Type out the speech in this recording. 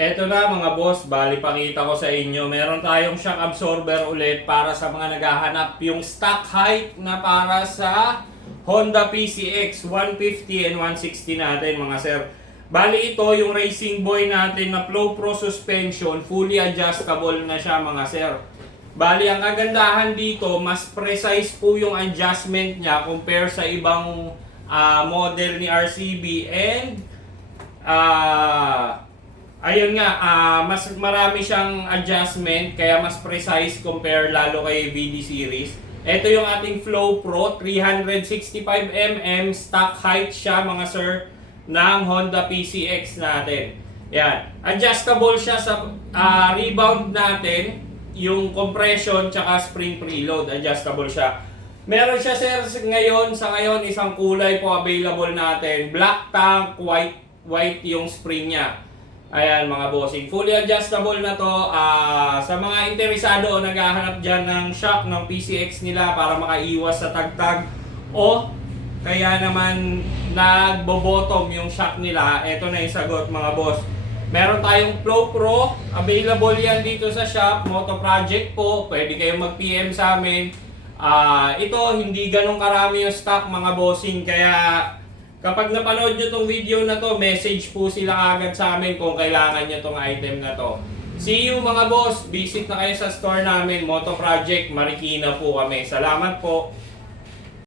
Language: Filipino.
Eto na mga boss, bali pakita ko sa inyo. Meron tayong shock absorber ulit para sa mga naghahanap yung stock height na para sa Honda PCX 150 and 160 natin mga sir. Bali ito yung Racing Boy natin na Flow Pro suspension, fully adjustable na siya mga sir. Bali ang kagandahan dito, mas precise po yung adjustment niya compare sa ibang model ni RCB and ayun nga, mas marami siyang adjustment kaya mas precise compare lalo kay VD series. Ito yung ating Flow Pro 365mm stock height siya mga sir ng Honda PCX natin. Yan. Adjustable siya sa rebound natin, yung compression tsaka spring preload, adjustable siya. Meron siya sir sa ngayon isang kulay po available natin, black tank, white yung spring niya. Ayan mga bossing, fully adjustable na to. Sa mga interesado o naghahanap dyan ng shock ng PCX nila para makaiwas sa tagtag o kaya naman nagbo-bottom yung shock nila, eto na yung sagot mga boss. Meron tayong Flow Pro, available yan dito sa shop, Moto Project po, pwede kayong mag-PM sa amin. Ito hindi ganun karami yung stock mga bossing, kaya kapag napanood nyo tong video na to, message po sila agad sa amin kung kailangan nyo tong item na to. See you mga boss, visit na kayo sa store namin, Moto Project, Marikina po kami. Salamat po.